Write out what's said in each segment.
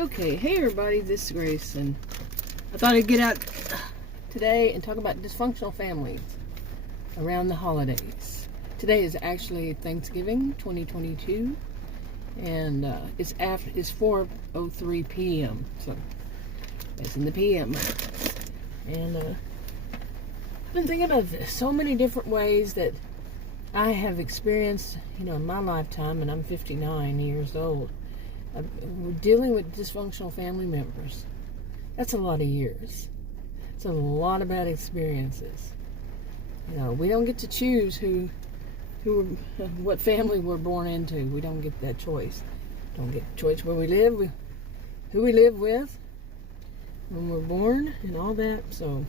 Okay, hey everybody, this is Grace, and I thought I'd get out today and talk about dysfunctional families around the holidays. Today is actually Thanksgiving 2022, and it's 4:03 p.m., so it's in the p.m. And I've been thinking about this, so many different ways that I have experienced, in my lifetime, and I'm 59 years old. We're dealing with dysfunctional family members. That's a lot of years. It's a lot of bad experiences. We don't get to choose what family we're born into. We don't get that choice. Don't get the choice where we live, who we live with, when we're born, and all that. So,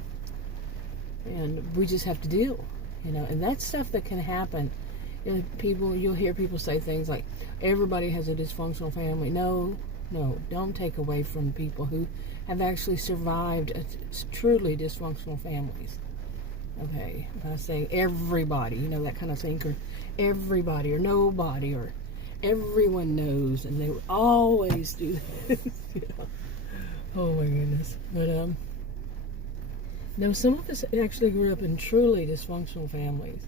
and we just have to deal, and that's stuff that can happen. You'll hear people say things like, everybody has a dysfunctional family. No, don't take away from people who have actually survived truly dysfunctional families. Okay, I'm not saying everybody, that kind of thing, or everybody, or nobody, or everyone knows, and they always do this. Oh my goodness. But no, some of us actually grew up in truly dysfunctional families,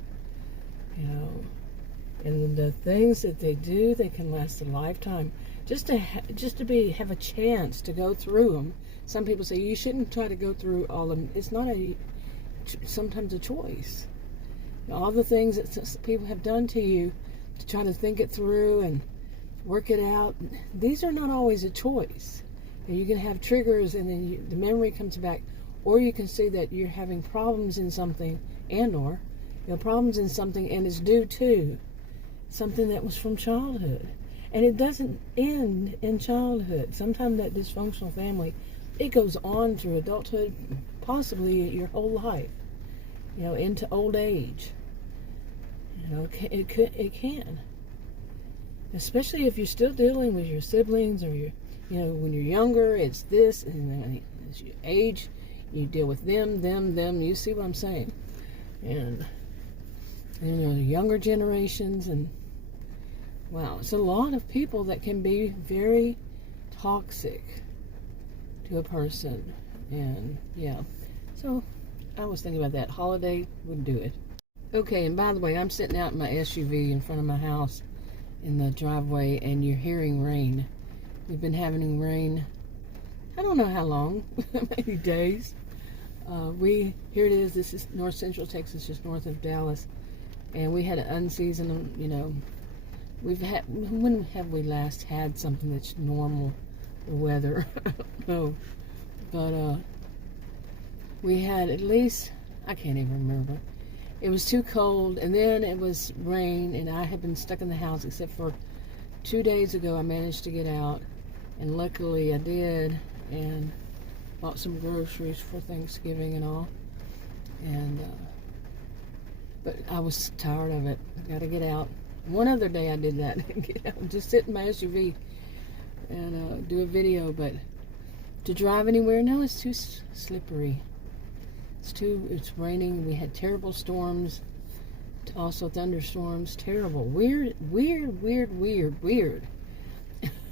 and the things that they do, they can last a lifetime. Just to have a chance to go through them. Some people say you shouldn't try to go through all of them. It's not sometimes a choice. All the things that people have done to you to try to think it through and work it out, these are not always a choice. You can have triggers, and then the memory comes back, or you can see that you're having problems in something, or problems in something, and it's due to something that was from childhood. And it doesn't end in childhood. Sometimes that dysfunctional family, it goes on through adulthood, possibly your whole life, into old age. It can. Especially if you're still dealing with your siblings, or when you're younger, it's this, and then as you age, you deal with them. You see what I'm saying? And the younger generations, and wow, it's a lot of people that can be very toxic to a person. And yeah, so I was thinking about that. Holiday would do it. Okay, and by the way, I'm sitting out in my SUV in front of my house in the driveway, and you're hearing rain. We've been having rain, I don't know how long, maybe days. Here it is. This is north central Texas, just north of Dallas, and we had an unseasonal, when have we last had something that's normal weather? I don't know. But we had at least, I can't even remember. It was too cold, and then it was rain, and I had been stuck in the house, except for 2 days ago I managed to get out, and luckily I did, and bought some groceries for Thanksgiving and all. And but I was tired of it. I got to get out. One other day I did that. Get out and just sit in my SUV and do a video, but to drive anywhere, no, it's too slippery. It's raining. We had terrible storms, also thunderstorms, terrible, weird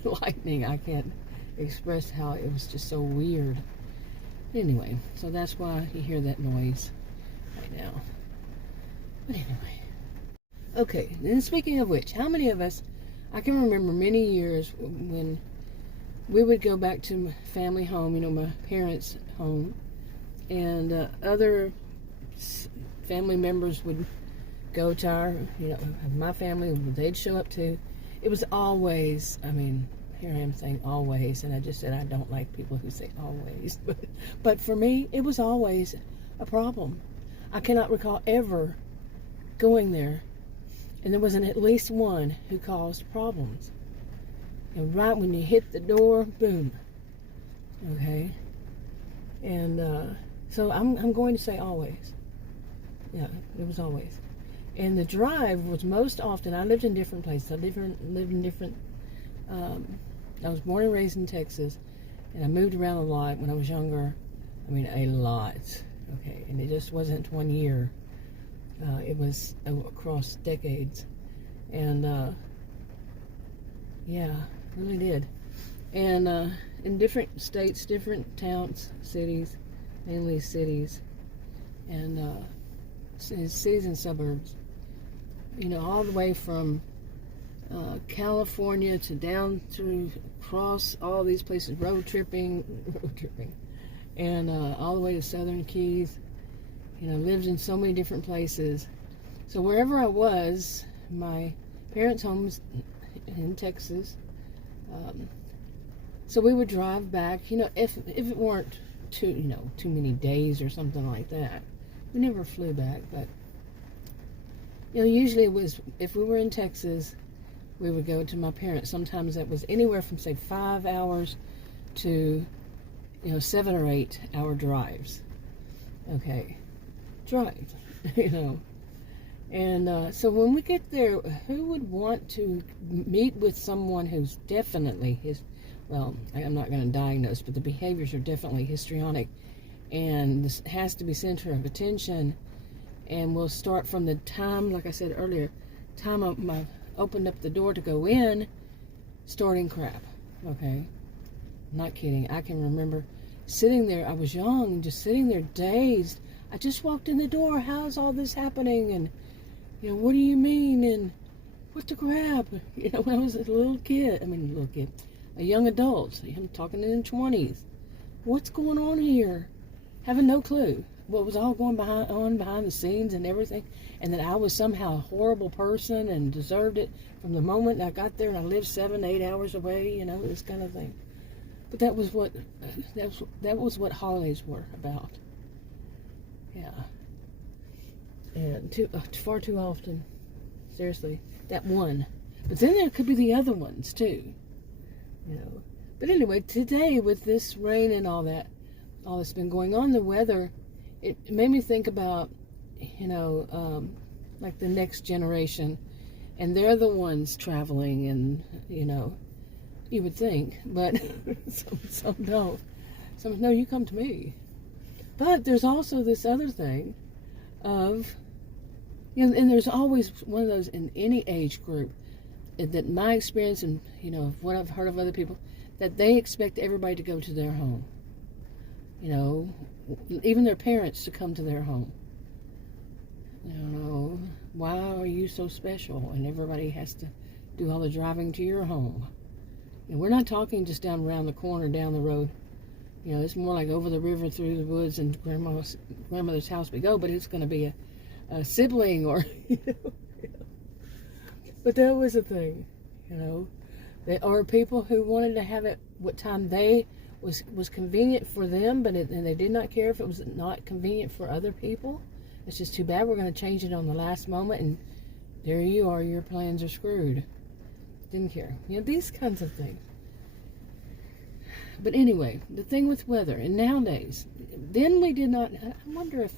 lightning. I can't express how it was just so weird. Anyway, so that's why you hear that noise right now. But anyway. Okay, and speaking of which, how many of us, I can remember many years when we would go back to family home, my parents' home, and other family members would go to our, my family, they'd show up too. It was always, here I am saying always, and I just said I don't like people who say always, but for me, it was always a problem. I cannot recall ever going there and there wasn't at least one who caused problems. And right when you hit the door, boom. Okay? And so I'm going to say always. Yeah, it was always. And the drive was most often, I lived in different places. I lived in different, I was born and raised in Texas, and I moved around a lot when I was younger. A lot. Okay, and it just wasn't 1 year. It was across decades. And yeah, really did. And in different states, different towns, cities, mainly cities, and cities and suburbs. You know, all the way from California to down through across all these places, road tripping, and all the way to Southern Keys. You know, lived in so many different places. So wherever I was, my parents' home's in Texas. So we would drive back. You know, if it weren't too many days or something like that, we never flew back. But you know, usually it was if we were in Texas, we would go to my parents. Sometimes that was anywhere from, say, 5 hours to, 7 or 8 hour drives. Okay, drive, And so when we get there, who would want to meet with someone who's definitely I'm not going to diagnose, but the behaviors are definitely histrionic, and this has to be center of attention. And we'll start from the time, like I said earlier, time I opened up the door to go in, starting crap. Okay, not kidding. I can remember sitting there. I was young, just sitting there dazed. I just walked in the door. How's all this happening? And what do you mean? And what the crap? When I was a little kid. A young adult. I'm talking in the 20s. What's going on here? Having no clue what was all going on behind the scenes and everything, and that I was somehow a horrible person and deserved it from the moment I got there, and I lived 7-8 hours away. This kind of thing. But that was what holidays were about. Yeah. And far too often, seriously, that one. But then there could be the other ones too, But anyway, today with this rain and all that's been going on, the weather, it made me think about, like the next generation, and they're the ones traveling, and you would think, but some don't. Some no, you come to me. But there's also this other thing of, and there's always one of those in any age group, that my experience and, what I've heard of other people, that they expect everybody to go to their home. Even their parents to come to their home. Why are you so special? And everybody has to do all the driving to your home. And we're not talking just down around the corner, down the road. It's more like over the river, through the woods, and grandmother's house we go, but it's going to be a sibling or, But that was a thing, There are people who wanted to have it what time they was convenient for them, and they did not care if it was not convenient for other people. It's just too bad. We're going to change it on the last moment, and there you are. Your plans are screwed. Didn't care. These kinds of things. But anyway, the thing with weather, and nowadays, then we did not. I wonder if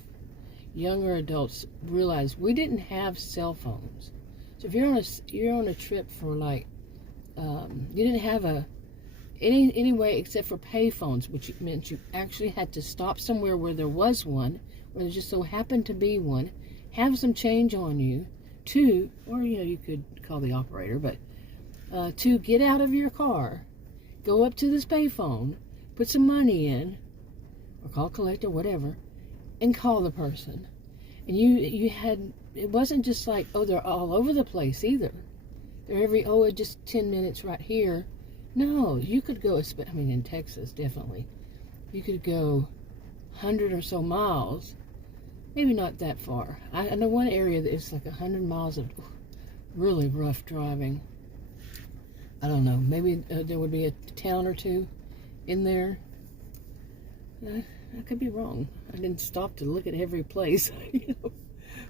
younger adults realize we didn't have cell phones. So if you're on a trip for like, you didn't have any way except for pay phones, which meant you actually had to stop somewhere where there was one, where there just so happened to be one, have some change on you, or you could call the operator, but to get out of your car, go up to this pay phone, put some money in, or call collect or whatever, and call the person. And you had, it wasn't just like, they're all over the place either. They're just 10 minutes right here. No, you could go, in Texas, definitely. You could go 100 or so miles. Maybe not that far. I know one area that is like 100 miles of really rough driving. I don't know. Maybe there would be a town or two in there. I could be wrong. I didn't stop to look at every place.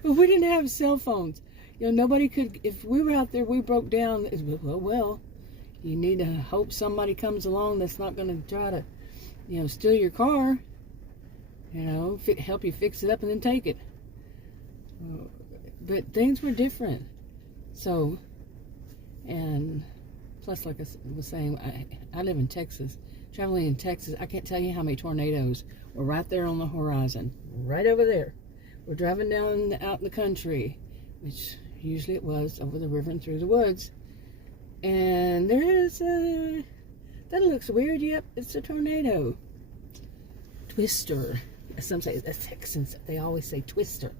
But we didn't have cell phones. Nobody could, if we were out there, we broke down, well, you need to hope somebody comes along that's not going to try to, steal your car, help you fix it up and then take it. But things were different. So, and plus, like I was saying, I live in Texas. Traveling in Texas, I can't tell you how many tornadoes were right there on the horizon, right over there. We're driving down out in the country, which usually it was over the river and through the woods. And there's That looks weird. Yep, it's a tornado. Twister. Some say, the Texans, they always say twister.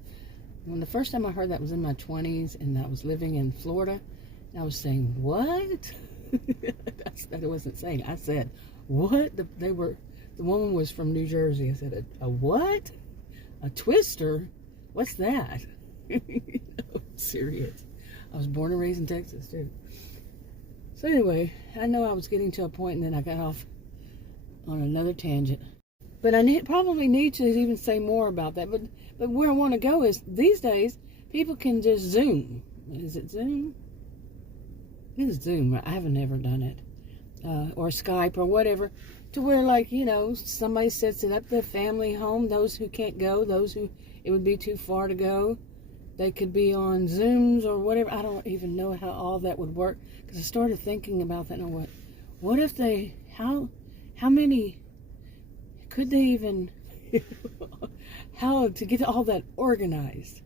When the first time I heard that was in my 20s, and I was living in Florida, and I was saying, what? That's what I wasn't saying. I said, what? The woman was from New Jersey. I said, a what? A twister? What's that? I'm serious. I was born and raised in Texas, too. So anyway, I know I was getting to a point, and then I got off on another tangent. But I probably need to even say more about that. But where I want to go is, these days, people can just Zoom. Is it Zoom? It is Zoom. I haven't ever done it. Or Skype or whatever. To where, like, you know, somebody sets it up, the family home. Those who can't go, those who it would be too far to go, they could be on Zooms or whatever. I don't even know how all that would work. Because I started thinking about that. And what if they, how many... Could they even, how to get all that organized,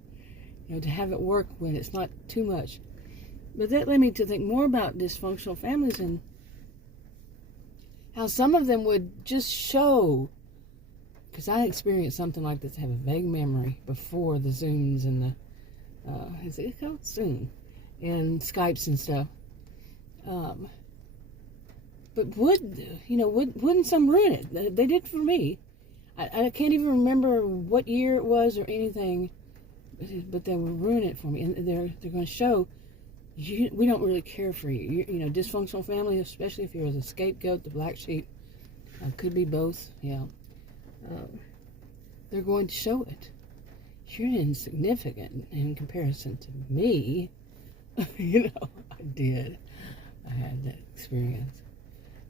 you know, to have it work when it's not too much. But that led me to think more about dysfunctional families and how some of them would just show, because I experienced something like this, I have a vague memory before the Zooms and the, is it called Zoom, and Skypes and stuff. But wouldn't some ruin it? They did for me. I can't even remember what year it was or anything, but they would ruin it for me. And they're going to show, we don't really care for you. You know, dysfunctional family, especially if you're the scapegoat, the black sheep, could be both. Yeah, they're going to show it. You're insignificant in comparison to me. You know, I had that experience.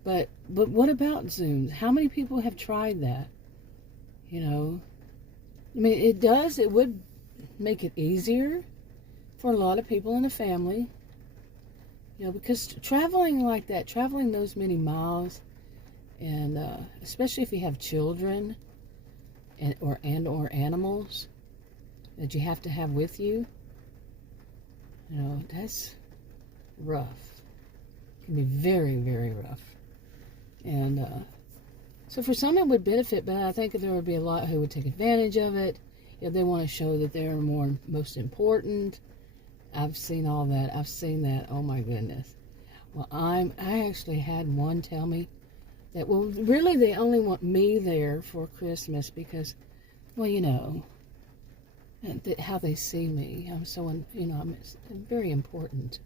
But what about Zooms? How many people have tried that? You know, I mean, it would make it easier for a lot of people in the family. You know, because traveling like that, traveling those many miles, and especially if you have children or animals that you have to have with you, you know, that's rough. It can be very, very rough. And so for some it would benefit, but I think there would be a lot who would take advantage of it. You know, they want to show that they're most important. I've seen all that. I've seen that. Oh my goodness. Well, I actually had one tell me that, well, really they only want me there for Christmas because, well, you know, how they see me. I'm so, you know, I'm very important.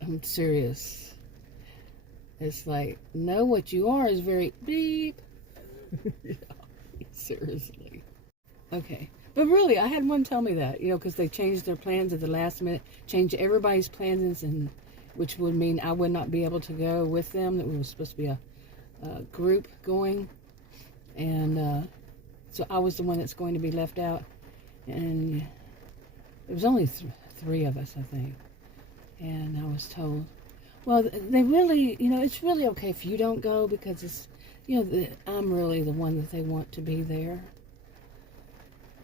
I'm serious. It's like, no, what you are is very beep. Yeah, seriously. Okay. But really, I had one tell me that, you know, because they changed their plans at the last minute, changed everybody's plans, and which would mean I would not be able to go with them, that we were supposed to be a group going. And so I was the one that's going to be left out. And it was only three of us, I think. And I was told, well, they really, you know, it's really okay if you don't go because it's, you know, I'm really the one that they want to be there.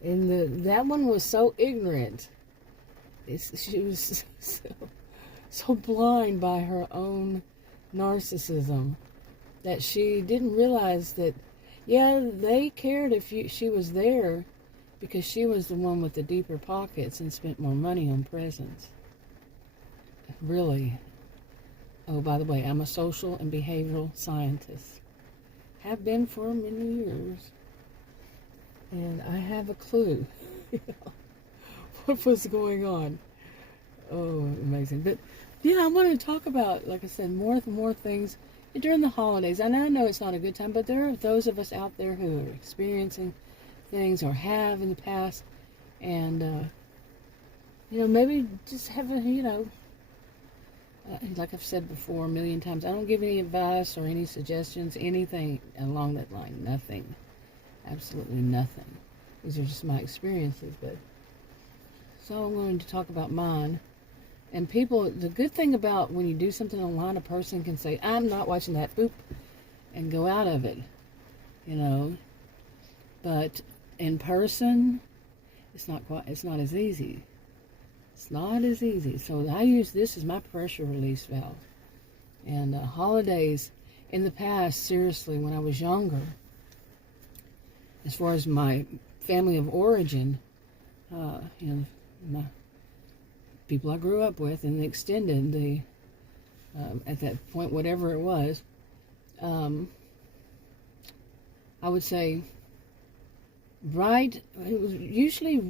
And that one was so ignorant. She was so blind by her own narcissism that she didn't realize that, yeah, they cared if she was there because she was the one with the deeper pockets and spent more money on presents. Really. Oh, by the way, I'm a social and behavioral scientist. Have been for many years. And I have a clue what was going on. Oh, amazing. But, yeah, I want to talk about, like I said, more things during the holidays. And I know it's not a good time, but there are those of us out there who are experiencing things or have in the past. And, you know, maybe just have a, you know, like I've said before a million times, I don't give any advice or any suggestions, anything along that line. Nothing. Absolutely nothing. These are just my experiences. But so I'm going to talk about mine. And people, the good thing about when you do something online, a person can say, I'm not watching that, boop, and go out of it, you know. But in person, it's not as easy. It's not as easy. So I use this as my pressure release valve. And holidays in the past, seriously, when I was younger, as far as my family of origin, my people I grew up with and the extended, at that point, whatever it was, I would say it was usually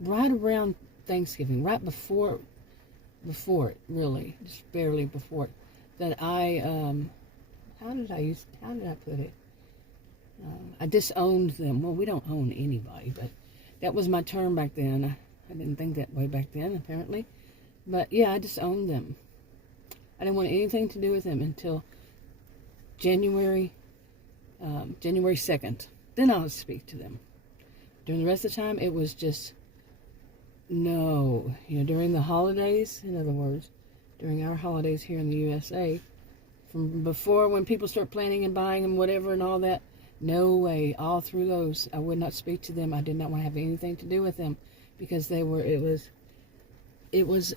right around Thanksgiving, right before it, really, just barely before it, that I, how did I put it? I disowned them. Well, we don't own anybody, but that was my term back then. I didn't think that way back then, apparently. But yeah, I disowned them. I didn't want anything to do with them until January 2nd. Then I would speak to them. During the rest of the time, it was just no. During the holidays, in other words, during our holidays here in the USA, from before when people start planning and buying and whatever and all that, no way. All through those, I would not speak to them. I did not want to have anything to do with them because it was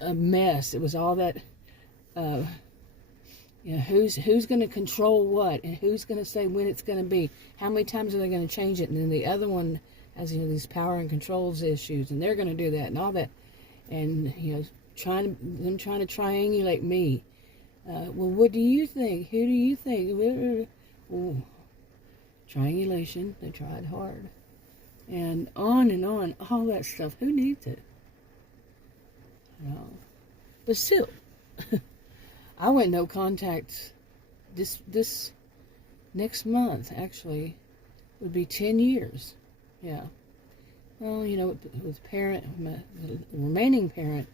a mess. It was all that, who's going to control what and who's going to say when it's going to be. How many times are they going to change it? And then the other one has, these power and controls issues, and they're going to do that and all that. And, trying to triangulate me. Well, what do you think? Who do you think? Ooh. Triangulation. They tried hard. And on, all that stuff. Who needs it? But still, I went no contact this next month, actually, would be 10 years. Yeah. Well, with the remaining parent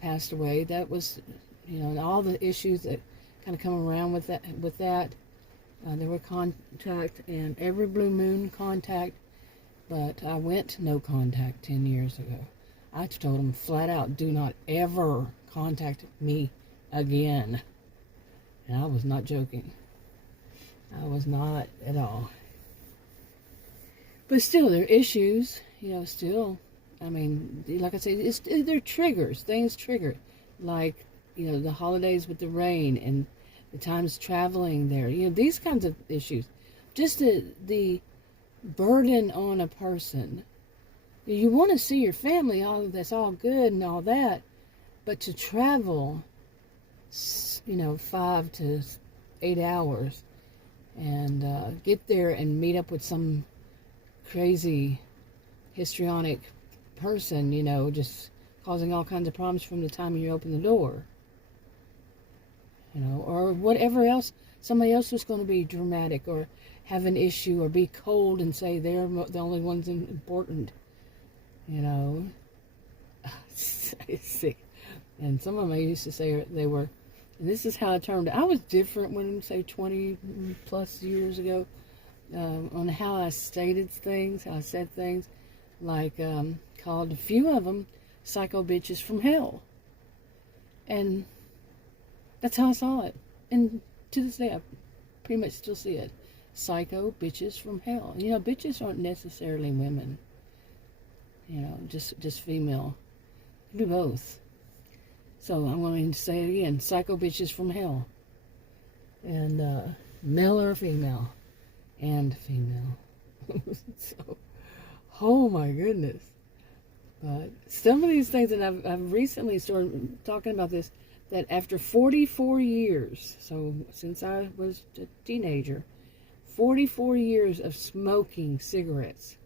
passed away. That was, and all the issues that kind of come around with that. There were contact and every blue moon contact, but I went no contact 10 years ago. I told them flat out, do not ever contact me again. And I was not joking. I was not at all. But still, there are issues, still. I mean, like I say, they're triggers. Things trigger. Like, the holidays with the rain and the times traveling there. These kinds of issues. Just the burden on a person. You want to see your family, that's all good and all that. But to travel, 5 to 8 hours and get there and meet up with some crazy histrionic person, just causing all kinds of problems from the time you open the door. Or whatever else, somebody else was going to be dramatic or have an issue or be cold and say they're the only ones important. It's sick. And some of them I used to say they were, and this is how I termed it. I was different when, say, 20 plus years ago, on how I stated things, how I said things, like called a few of them psycho bitches from hell. And that's how I saw it. And to this day, I pretty much still see it. Psycho bitches from hell. Bitches aren't necessarily women. Just female. It could be both. So I'm going to say it again. Psycho bitches from hell. And male or female. And female. So, oh my goodness. But some of these things that I've recently started talking about this, that after 44 years, so since I was a teenager, 44 years of smoking cigarettes,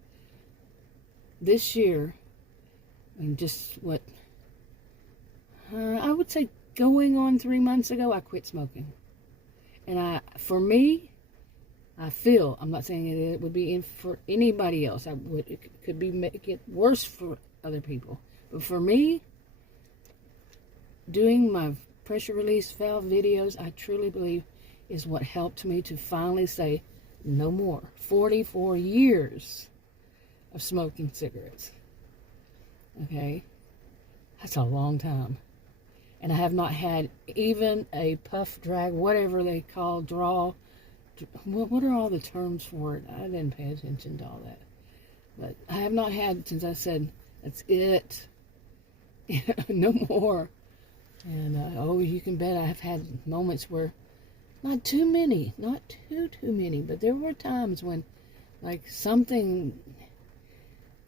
this year, and just what, I would say going on 3 months ago, I quit smoking. And for me, I feel, I'm not saying it would be for anybody else. It could be make it worse for other people. But for me, doing my pressure release valve videos, I truly believe is what helped me to finally say no more. 44 years of smoking cigarettes. Okay? That's a long time. And I have not had even a puff, drag, whatever they call, draw. What are all the terms for it? I didn't pay attention to all that. But I have not had, since I said, that's it. No more. And, oh, you can bet I've had moments where, not too many, not too many, but there were times when, like, something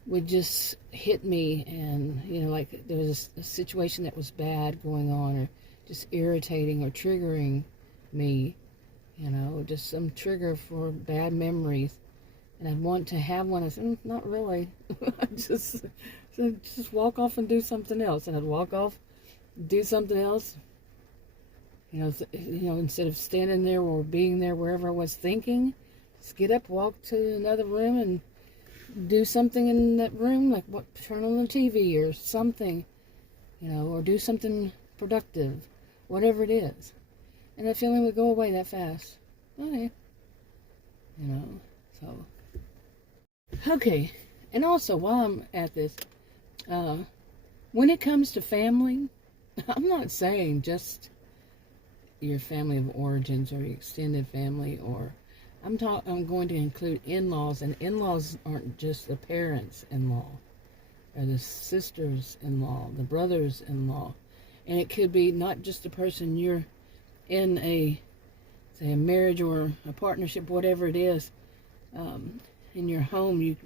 would just hit me, and, you know, like, there was a situation that was bad going on, or just irritating or triggering me, you know, just some trigger for bad memories. And I'd want to have one. I said, not really. I'd just walk off and do something else. And I'd walk off, do something else. You know, instead of standing there or being there wherever I was thinking, just get up, walk to another room, and do something in that room, like turn on the TV or something, you know, or do something productive, whatever it is. And that feeling would go away that fast. Okay. You know, so. Okay, and also while I'm at this, when it comes to family, I'm not saying just your family of origins or your extended family, or I'm going to include in-laws, and in-laws aren't just the parents-in-law, or the sisters-in-law, the brothers-in-law, and it could be not just the person you're in a marriage or a partnership, whatever it is. In your home,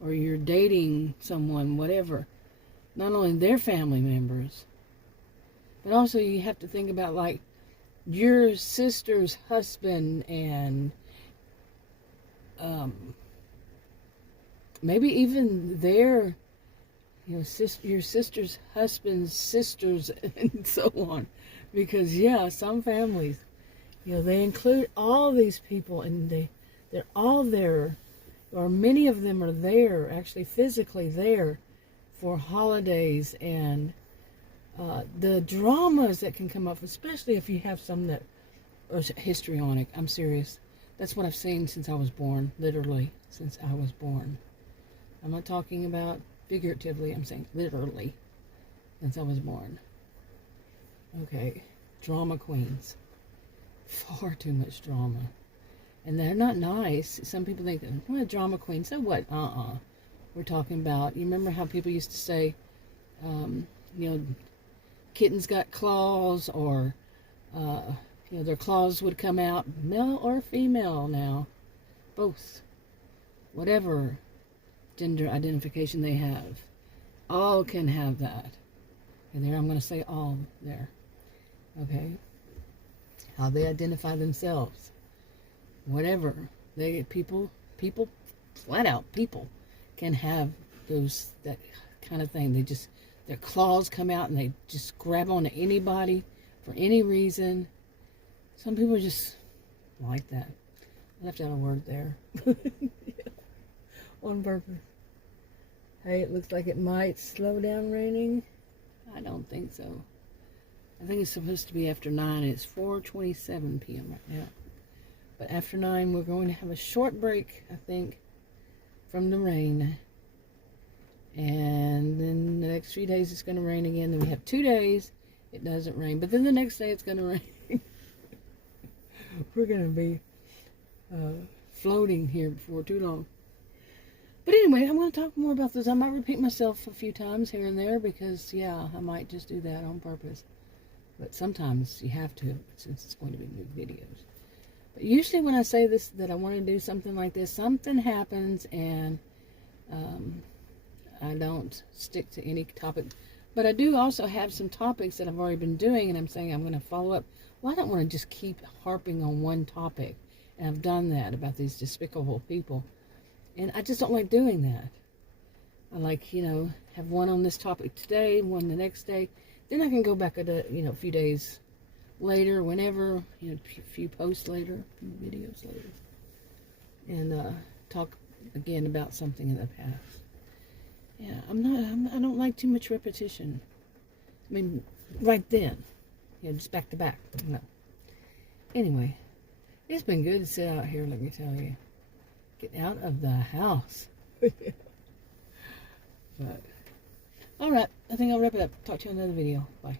or you're dating someone, whatever, not only their family members, but also you have to think about, like, your sister's husband, and maybe even their, you know, your sister's husband's sisters, and so on. Because, yeah, some families, you know, they include all these people, and they're all there, or many of them are there, actually physically there, for holidays, and the dramas that can come up, especially if you have some that are histrionic. I'm serious. That's what I've seen since I was born, literally, since I was born. I'm not talking about figuratively, I'm saying literally, since I was born. Okay, drama queens. Far too much drama. And they're not nice. Some people think, well, a drama queen, so what? We're talking about, you remember how people used to say, you know, kittens got claws, or, you know, their claws would come out, male or female now, both, whatever gender identification they have, all can have that. And there, I'm going to say all there, okay? How they identify themselves. Whatever, people, flat out, people can have that kind of thing. Their claws come out and they just grab onto anybody for any reason. Some people are just like that. I left out a word there. Yeah. On purpose. Hey, it looks like it might slow down raining. I don't think so. I think it's supposed to be after 9. It's 4:27 p.m. right now. But after 9, we're going to have a short break, I think, from the rain. And then the next 3 days it's going to rain again. Then we have 2 days it doesn't rain. But then the next day it's going to rain. We're going to be floating here before too long. But anyway, I'm going to talk more about this. I might repeat myself a few times here and there because, yeah, I might just do that on purpose. But sometimes you have to, since it's going to be new videos. But usually when I say this, that I want to do something like this, something happens, and I don't stick to any topic. But I do also have some topics that I've already been doing, and I'm saying I'm going to follow up. Well, I don't want to just keep harping on one topic. And I've done that about these despicable people. And I just don't like doing that. I like, you know, have one on this topic today, one the next day. Then I can go back a few days later, whenever, you know, a few posts later, a few videos later. And talk again about something in the past. Yeah, I don't like too much repetition. I mean, right then. You know, just back to back. No. Anyway, it's been good to sit out here, let me tell you. Get out of the house. But, alright, I think I'll wrap it up. Talk to you in another video. Bye.